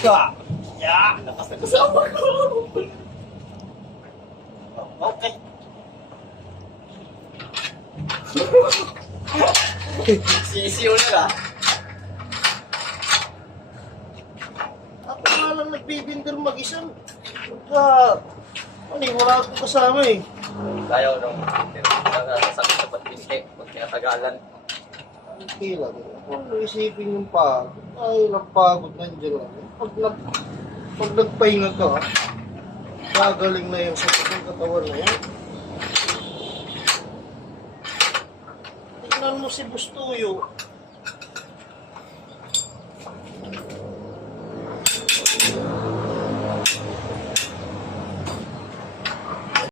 ka. Yeah. Lakas na kasama ko. Okay. Sisiyo na ka. Ako nga lang nagbibinter mag-isa. Wala akong kasama eh. Ayaw nung sakit sa patbinte. Pag tinatagalan. Okay lang. Kung isipin yung pagod, ay napagod nandiyan lang. Pag nagpahinga ka, gagaling na yung sakit ng katawan na yan. Tignan mo si Bustuyo.